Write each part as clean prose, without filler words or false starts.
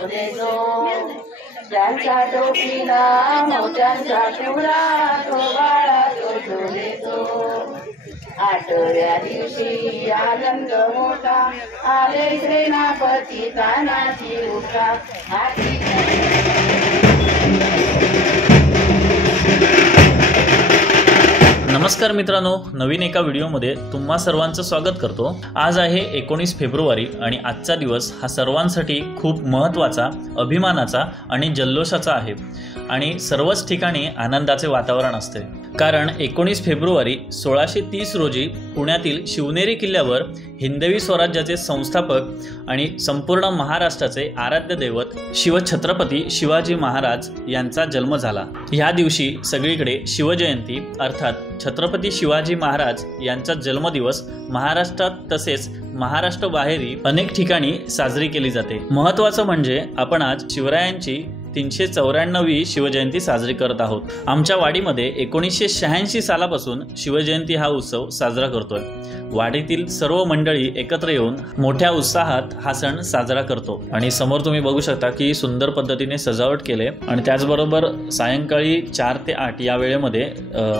जोडे जो ज्यांचा टोपीला मोत्यांचा पिवळा तो बाळा तो जोडे जो आठव्या दिवशी आनंद मोठा आले सेनापती तानाजी उठा हाती नमस्कार मित्रांनो, नवीन एका व्हिडिओमध्ये तुम्हा सर्वांचं स्वागत करतो। आज आहे 19 फेब्रुवारी आणि आजचा दिवस हा सर्वांसाठी खूप महत्त्वाचा, अभिमानाचा आणि जल्लोषाचा आहे आणि सर्वच ठिकाणी आनंदाचे वातावरण असते। कारण 19 फेब्रुवारी 1630 रोजी पुण्यातील शिवनेरी किल्ल्यावर हिंदवी स्वराज्याचे संस्थापक आणि संपूर्ण महाराष्ट्राचे आराध्य दैवत शिवछत्रपती शिवाजी महाराज यांचा जन्म झाला। ह्या दिवशी सगळीकडे शिवजयंती अर्थात छत्रपती शिवाजी महाराज यांचा जन्मदिवस महाराष्ट्रात तसेच महाराष्ट्राबाहेरही अनेक ठिकाणी साजरी केली जाते। महत्त्वाचं म्हणजे आपण आज शिवरायांची 394वी शिवजयंती साजरी करत आहोत। आमच्या वाडीमध्ये 1986 सालापासून शिवजयंती हा उत्सव साजरा करतोय। वाडीतील सर्व मंडळी एकत्र येऊन मोठ्या उत्साहात हा सण साजरा करतो आणि समोर तुम्ही बघू शकता की सुंदर पद्धतीने सजावट केले आणि त्याचबरोबर सायंकाळी 4 ते 8 या वेळेमध्ये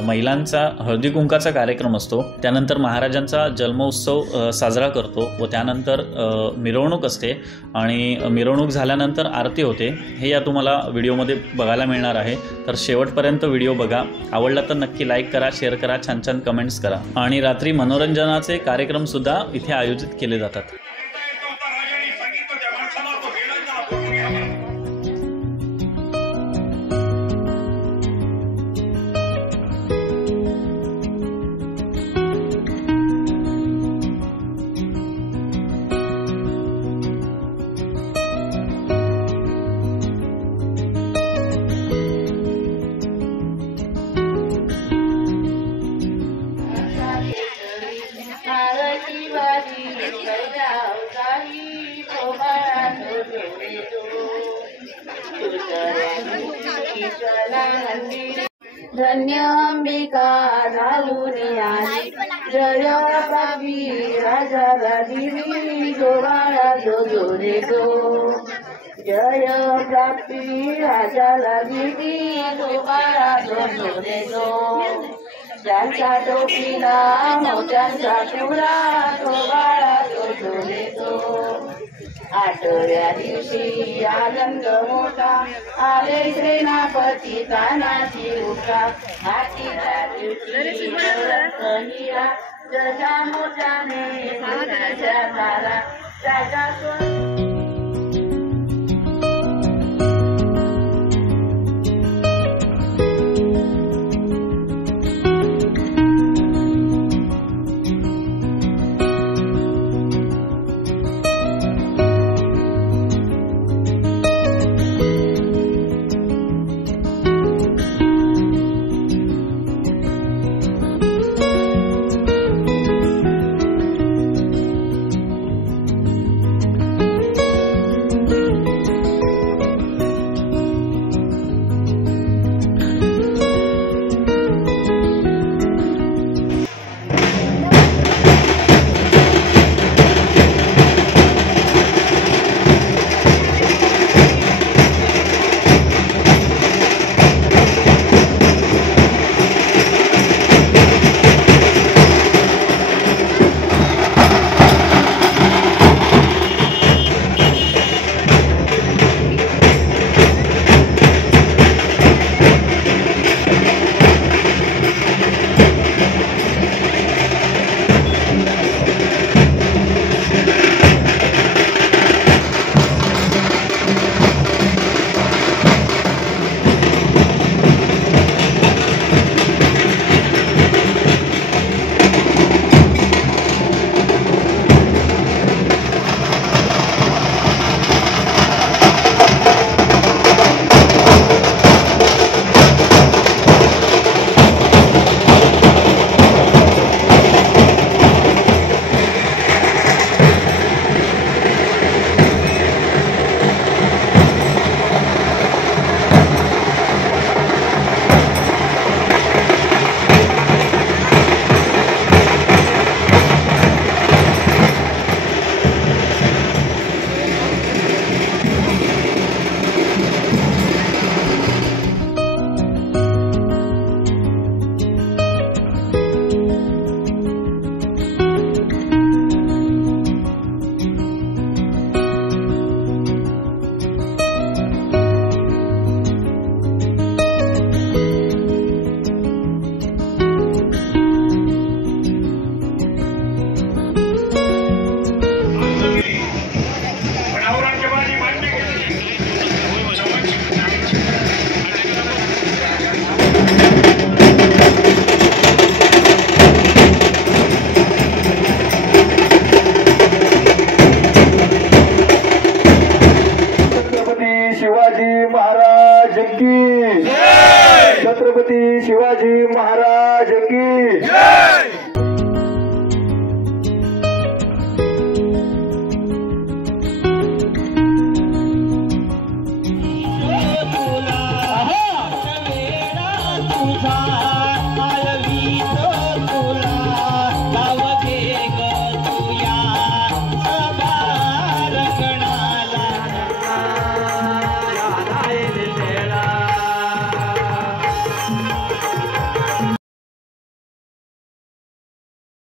महिलांचा हळदी कुंकाचा कार्यक्रम असतो। त्यानंतर महाराजांचा जन्मोत्सव साजरा करतो व त्यानंतर मिरवणूक असते आणि मिरवणूक झाल्यानंतर आरती होते। हे या तुम्हाला व्हिडिओमध्ये बघायला मिळणार आहे, तर शेवटपर्यंत व्हिडिओ बघा। आवडला तर नक्की लाईक करा, शेअर करा, छान छान कमेंट्स करा आणि रात्री मनोरंजनाचे कार्यक्रम सुद्धा इथे आयोजित केले जातात। धन्य अंबिका घालून आली जय बाबी राजाला दिली गोवाळा जो जोडे जो जय प्राप्ती राजाला दिली गोवाळा जो जोडे जो ज्यांच्या टोपीला मोत्यांचा पिवळा तो बाळा तो जोडे जो आठव्या दिवशी आनंद मोठा आले सेनापती तानाजी उठा हातीला दिवशी जशा मोठ्याने तारा